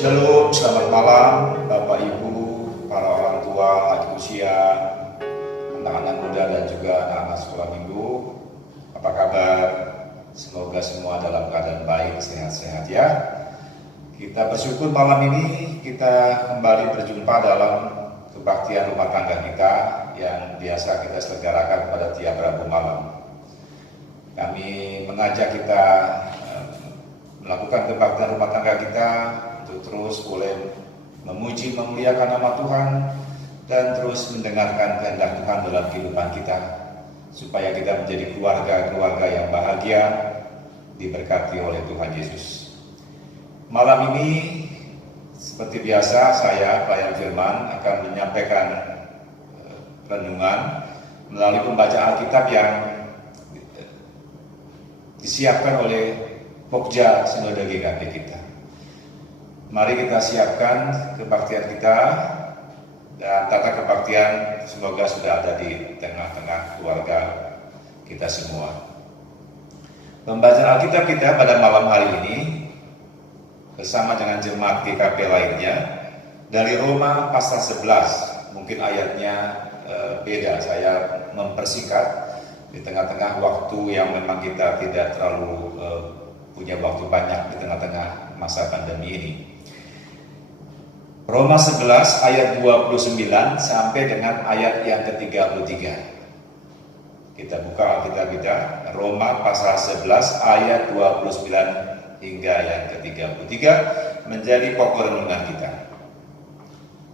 Shalom, selamat malam Bapak Ibu, para orang tua, lanjut usia, anak-anak muda dan juga anak-anak sekolah minggu. Apa kabar? Semoga semua dalam keadaan baik, sehat-sehat ya. Kita bersyukur malam ini kita kembali berjumpa dalam kebaktian rumah tangga kita yang biasa kita selenggarakan pada tiap Rabu malam. Kami mengajak kita melakukan kebaktian rumah tangga kita untuk terus boleh memuji, memuliakan nama Tuhan dan terus mendengarkan kehendak Tuhan dalam kehidupan kita supaya kita menjadi keluarga-keluarga yang bahagia diberkati oleh Tuhan Yesus. Malam ini seperti biasa saya pelayan firman akan menyampaikan renungan melalui pembacaan Alkitab yang disiapkan oleh Pokja Sinode GKP kita. Mari kita siapkan kebaktian kita dan tata kebaktian semoga sudah ada di tengah-tengah keluarga kita semua. Pembacaan Alkitab kita pada malam hari ini bersama dengan jemaat GKP lainnya dari Roma pasal 11. Mungkin ayatnya beda, saya mempersingkat di tengah-tengah waktu yang memang kita tidak terlalu punya waktu banyak di tengah-tengah masa pandemi ini. Roma 11 ayat 29 sampai dengan ayat yang ke-33. Kita buka Alkitab kita, Roma pasal 11 ayat 29 hingga yang ke-33 menjadi pokok renungan kita.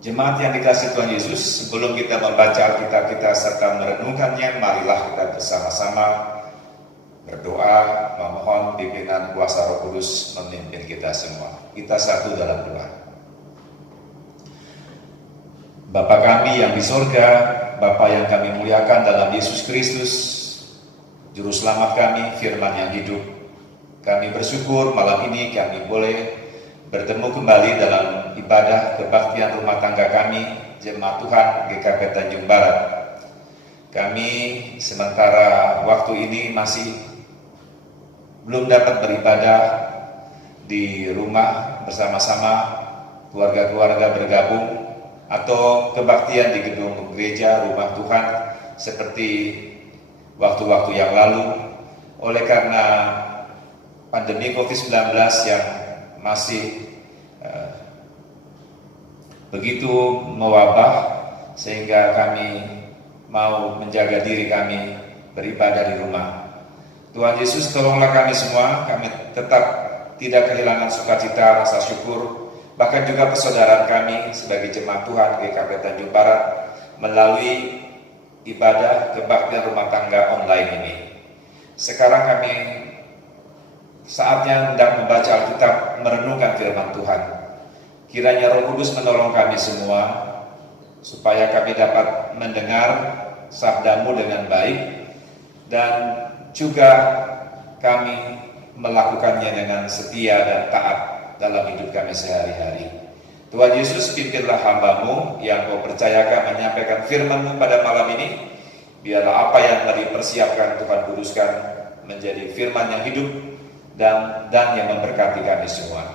Jemaat yang dikasihi Tuhan Yesus, sebelum kita membaca Alkitab kita serta merenungkannya, marilah kita bersama-sama berdoa, memohon pimpinan kuasa Roh Kudus memimpin kita semua. Kita satu dalam doa. Bapa kami yang di sorga, Bapa yang kami muliakan dalam Yesus Kristus, Juru Selamat kami, firman yang hidup. Kami bersyukur malam ini kami boleh bertemu kembali dalam ibadah kebaktian rumah tangga kami, Jemaat Tuhan GKP Tanjung Barat. Kami sementara waktu ini masih belum dapat beribadah di rumah bersama-sama, keluarga-keluarga bergabung, atau kebaktian di gedung gereja rumah Tuhan seperti waktu-waktu yang lalu. Oleh karena pandemi COVID-19 yang masih begitu mewabah, sehingga kami mau menjaga diri kami beribadah di rumah. Tuhan Yesus, tolonglah kami semua, kami tetap tidak kehilangan sukacita, rasa syukur, bahkan juga persaudaraan kami sebagai jemaat Tuhan GKP Tanjung Barat melalui ibadah kebaktian rumah tangga online ini. Sekarang kami saatnya hendak membaca Alkitab, merenungkan firman Tuhan. Kiranya Roh Kudus menolong kami semua supaya kami dapat mendengar sabda-Mu dengan baik dan juga kami melakukannya dengan setia dan taat dalam hidup kami sehari-hari. Tuhan Yesus, pimpinlah hamba-Mu yang Kau percayakan menyampaikan firman-Mu pada malam ini. Biarlah apa yang telah dipersiapkan Tuhan kuduskan menjadi firman yang hidup dan yang memberkati kami semua.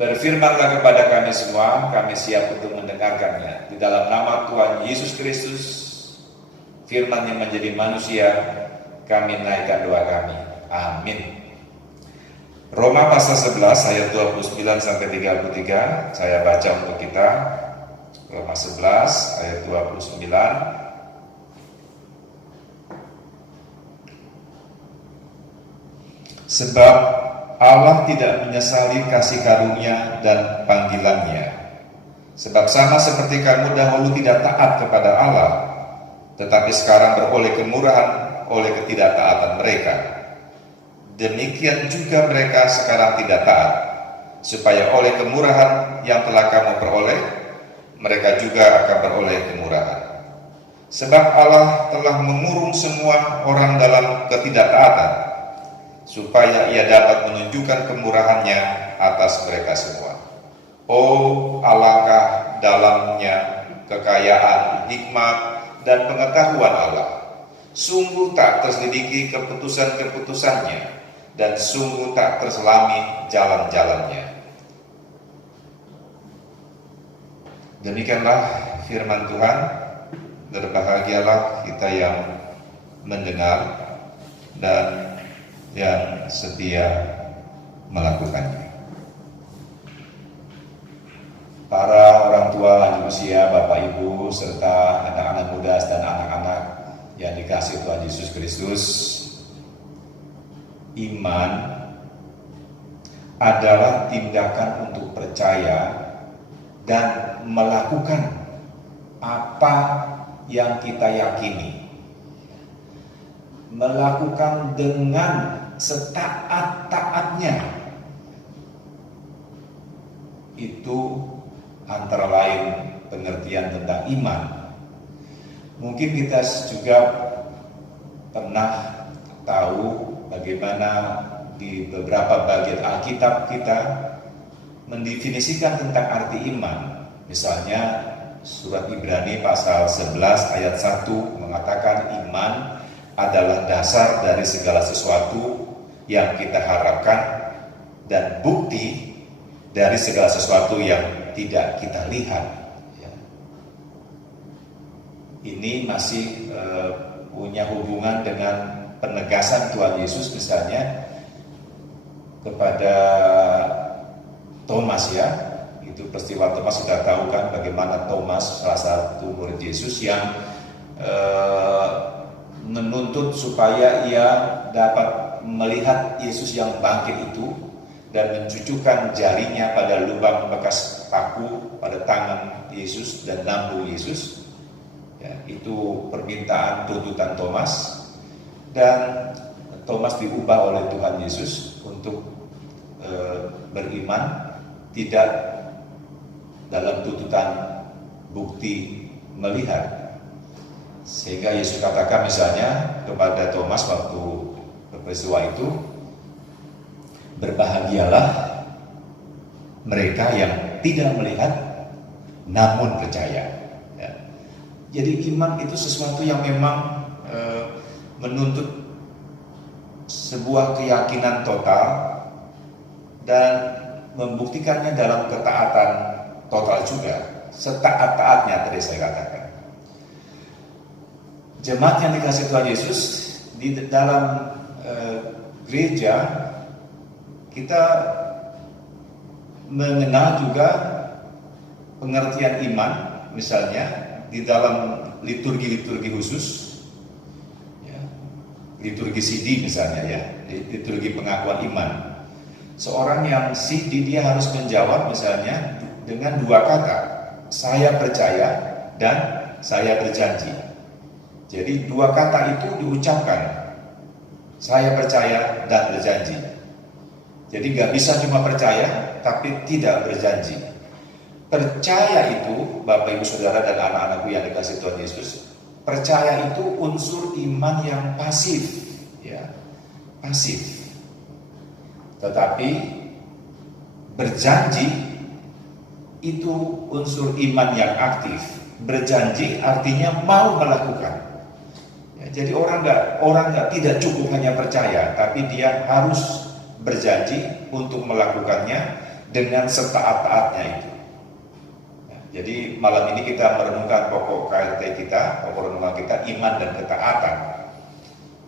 Berfirmanlah kepada kami semua, kami siap untuk mendengarkannya. Di dalam nama Tuhan Yesus Kristus, firman yang menjadi manusia, kami naikkan doa kami. Amin. Roma pasal 11 ayat 29 sampai 33 saya baca untuk kita. Roma 11 ayat 29. Sebab Allah tidak menyesali kasih karunia dan panggilannya. Sebab sama seperti kamu dahulu tidak taat kepada Allah, tetapi sekarang beroleh kemurahan oleh ketidaktaatan mereka. Demikian juga mereka sekarang tidak taat, supaya oleh kemurahan yang telah kamu peroleh, mereka juga akan beroleh kemurahan. Sebab Allah telah mengurung semua orang dalam ketidaktaatan, supaya Ia dapat menunjukkan kemurahannya atas mereka semua. Oh, alangkah dalamnya kekayaan, hikmat, dan pengetahuan Allah. Sungguh tak terselidiki keputusan-keputusannya, dan sungguh tak terselami jalan-jalannya. Demikianlah firman Tuhan. Berbahagialah kita yang mendengar dan yang setia melakukannya. Para orang tua lanjut usia, Bapak Ibu, serta anak-anak muda dan anak-anak yang dikasihi Tuhan Yesus Kristus, iman adalah tindakan untuk percaya dan melakukan apa yang kita yakini, melakukan dengan setaat-taatnya. Itu antara lain pengertian tentang iman. Mungkin kita juga pernah tahu bagaimana di beberapa bagian Alkitab kita mendefinisikan tentang arti iman. Misalnya surat Ibrani pasal 11 ayat 1 mengatakan iman adalah dasar dari segala sesuatu yang kita harapkan dan bukti dari segala sesuatu yang tidak kita lihat. Ini masih punya hubungan dengan penegasan Tuhan Yesus misalnya kepada Thomas, ya. Itu peristiwa Thomas, sudah tahu kan bagaimana Thomas, salah satu murid Yesus yang menuntut supaya ia dapat melihat Yesus yang bangkit itu dan mencucukkan jarinya pada lubang bekas paku pada tangan Yesus dan lambung Yesus. Ya, itu permintaan tuntutan Thomas, dan Thomas diubah oleh Tuhan Yesus untuk beriman tidak dalam tuntutan bukti melihat. Sehingga Yesus katakan misalnya kepada Thomas waktu peristiwa itu, berbahagialah mereka yang tidak melihat namun percaya. Ya. Jadi iman itu sesuatu yang memang menuntut sebuah keyakinan total dan membuktikannya dalam ketaatan total juga, setaat-taatnya tadi saya katakan. Jemaat yang dikasihi Tuhan Yesus, di dalam gereja kita mengenal juga pengertian iman, misalnya di dalam liturgi-liturgi khusus, ya, liturgi CD misalnya, ya, liturgi pengakuan iman. Seorang yang CD dia harus menjawab misalnya dengan dua kata, saya percaya dan saya berjanji. Jadi dua kata itu diucapkan, saya percaya dan berjanji. Jadi nggak bisa cuma percaya tapi tidak berjanji. Percaya itu, Bapak Ibu Saudara dan anak-anakku yang dikasihi Tuhan Yesus, percaya itu unsur iman yang pasif, ya, pasif. Tetapi berjanji itu unsur iman yang aktif. Berjanji artinya mau melakukan. Ya, jadi orang nggak tidak cukup hanya percaya, tapi dia harus berjanji untuk melakukannya dengan setaat-taatnya itu. Ya, jadi malam ini kita merenungkan pokok KRT kita, pokok renungan kita, iman dan ketaatan.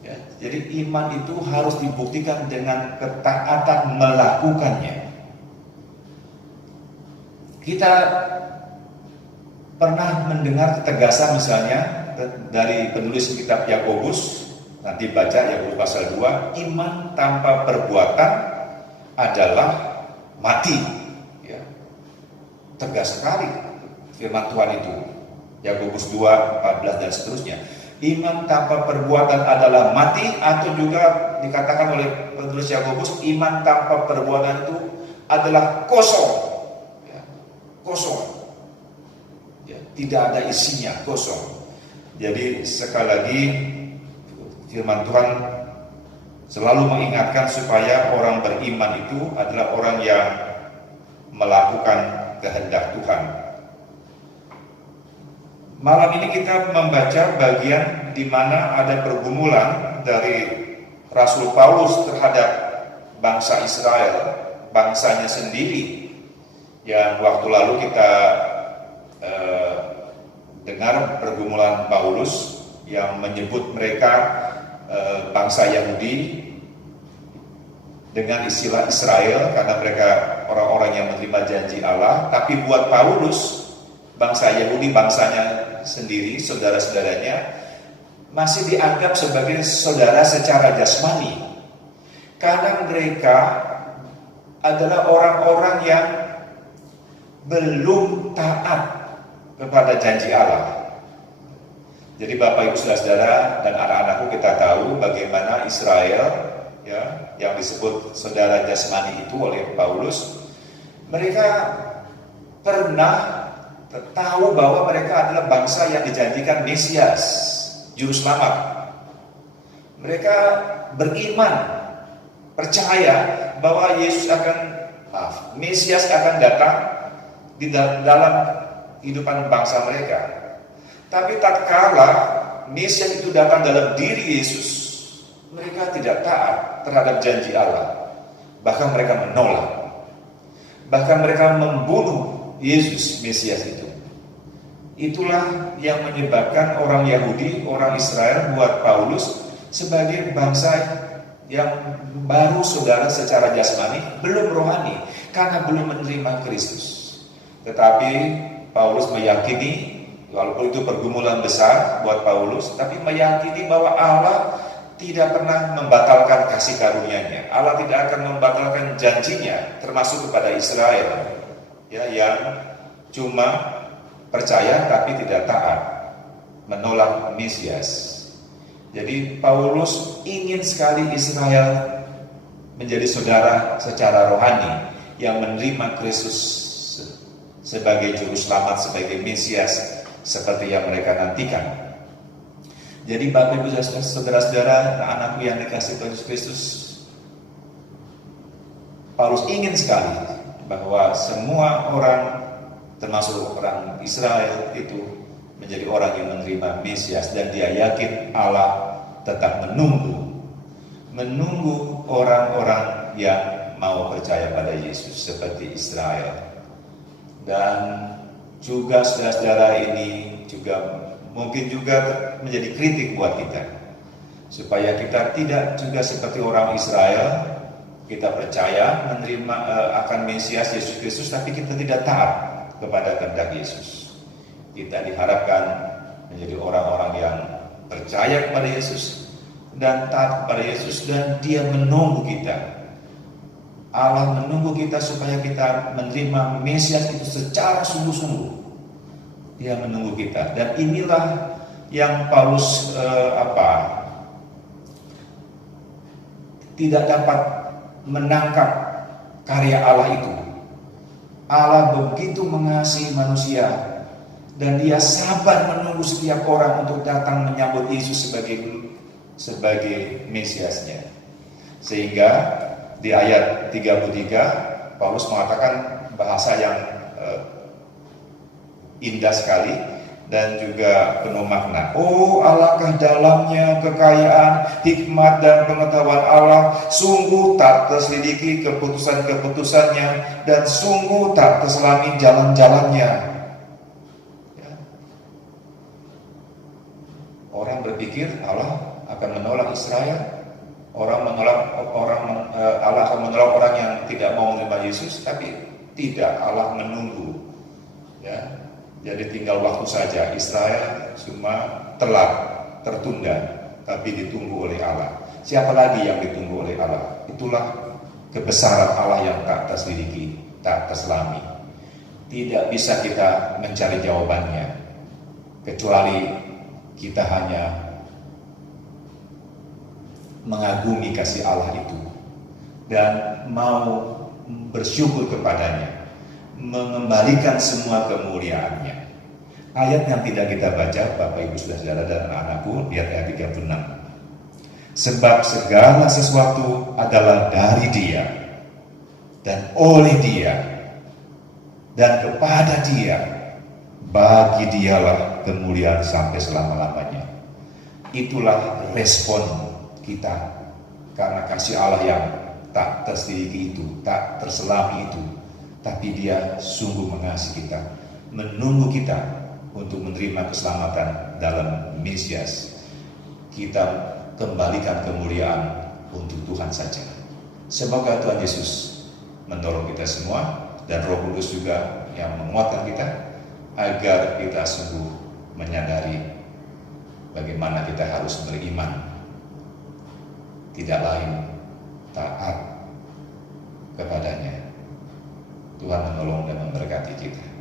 Ya, jadi iman itu harus dibuktikan dengan ketaatan melakukannya. Kita pernah mendengar ketegasan misalnya dari penulis kitab Yakobus, nanti baca Yakobus pasal 2, iman tanpa perbuatan adalah mati. Ya. Tegas sekali firman Tuhan itu. Yakobus 2:14 dan seterusnya. Iman tanpa perbuatan adalah mati, atau juga dikatakan oleh penulis Yakobus, iman tanpa perbuatan itu adalah kosong. Ya. Kosong. Ya, tidak ada isinya, kosong. Jadi sekali lagi firman Tuhan selalu mengingatkan supaya orang beriman itu adalah orang yang melakukan kehendak Tuhan. Malam ini kita membaca bagian di mana ada pergumulan dari Rasul Paulus terhadap bangsa Israel, bangsanya sendiri, yang waktu lalu kita dengar pergumulan Paulus yang menyebut mereka bangsa Yahudi dengan istilah Israel karena mereka orang-orang yang menerima janji Allah, tapi buat Paulus bangsa Yahudi, bangsanya sendiri, saudara-saudaranya masih dianggap sebagai saudara secara jasmani karena mereka adalah orang-orang yang belum taat kepada janji Allah. Jadi Bapak Ibu saudara-saudara dan anak-anakku, kita tahu bagaimana Israel ya, yang disebut saudara jasmani itu oleh Paulus, mereka pernah tahu bahwa mereka adalah bangsa yang dijanjikan Mesias, juru selamat. Mereka beriman, percaya bahwa Mesias akan datang di dalam kehidupan bangsa mereka. Tapi tatkala Mesias itu datang dalam diri Yesus, mereka tidak taat terhadap janji Allah. Bahkan mereka menolak. Bahkan mereka membunuh Yesus Mesias itu. Itulah yang menyebabkan orang Yahudi, orang Israel buat Paulus sebagai bangsa yang baru saudara secara jasmani, belum rohani, karena belum menerima Kristus. Tetapi Paulus meyakini, walaupun itu pergumulan besar buat Paulus, tapi meyakini bahwa Allah tidak pernah membatalkan kasih karunia-Nya. Allah tidak akan membatalkan janjinya, termasuk kepada Israel, ya, yang cuma percaya tapi tidak taat, menolak Mesias. Jadi Paulus ingin sekali Israel menjadi saudara secara rohani yang menerima Kristus sebagai juru selamat, sebagai Mesias, seperti yang mereka nantikan. Jadi Bapak Ibu saudara-saudara, anakku yang dikasihi Tuhan Yesus Kristus, Paulus ingin sekali bahwa semua orang, termasuk orang Israel itu, menjadi orang yang menerima Mesias, dan dia yakin Allah tetap menunggu orang-orang yang mau percaya pada Yesus seperti Israel. Dan juga saudara-saudara, ini juga mungkin juga menjadi kritik buat kita, supaya kita tidak juga seperti orang Israel, kita percaya menerima akan Mesias Yesus Kristus, tapi kita tidak taat kepada kehendak Yesus. Kita diharapkan menjadi orang-orang yang percaya kepada Yesus dan taat kepada Yesus, dan Dia menunggu kita. Allah menunggu kita supaya kita menerima Mesias itu secara sungguh-sungguh. Dia menunggu kita, dan inilah yang Paulus tidak dapat menangkap karya Allah itu. Allah begitu mengasihi manusia, dan Dia sabar menunggu setiap orang untuk datang menyambut Yesus sebagai Mesiasnya. Sehingga di ayat 33 Paulus mengatakan bahasa yang indah sekali dan juga penuh makna. Oh, alangkah dalamnya kekayaan, hikmat dan pengetahuan Allah, sungguh tak terselidiki keputusan-keputusannya, dan sungguh tak terselami jalan-jalannya. Ya. Orang berpikir Allah akan menolak Israel, Allah akan menolak orang yang tidak mau menerima Yesus, tapi tidak, Allah menunggu. Ya. Jadi tinggal waktu saja. Israel cuma telat, tertunda, tapi ditunggu oleh Allah. Siapa lagi yang ditunggu oleh Allah? Itulah kebesaran Allah yang tak terselidiki, tak terselami. Tidak bisa kita mencari jawabannya, kecuali kita hanya mengagumi kasih Allah itu dan mau bersyukur kepadanya, mengembalikan semua kemuliaannya. Ayat yang tidak kita baca, Bapak Ibu saudara dan anak-anakku, di ayat 36. Sebab segala sesuatu adalah dari Dia, dan oleh Dia, dan kepada Dia, bagi Dialah kemuliaan sampai selama-lamanya. Itulah respon kita karena kasih Allah yang tak terselidiki itu, tak terselami itu, tapi Dia sungguh mengasihi kita, menunggu kita untuk menerima keselamatan dalam Mesias. Kita kembalikan kemuliaan untuk Tuhan saja. Semoga Tuhan Yesus menolong kita semua dan Roh Kudus juga yang menguatkan kita agar kita sungguh menyadari bagaimana kita harus beriman, tidak lain taat kepadanya. Tuhan menolong dan memberkati kita.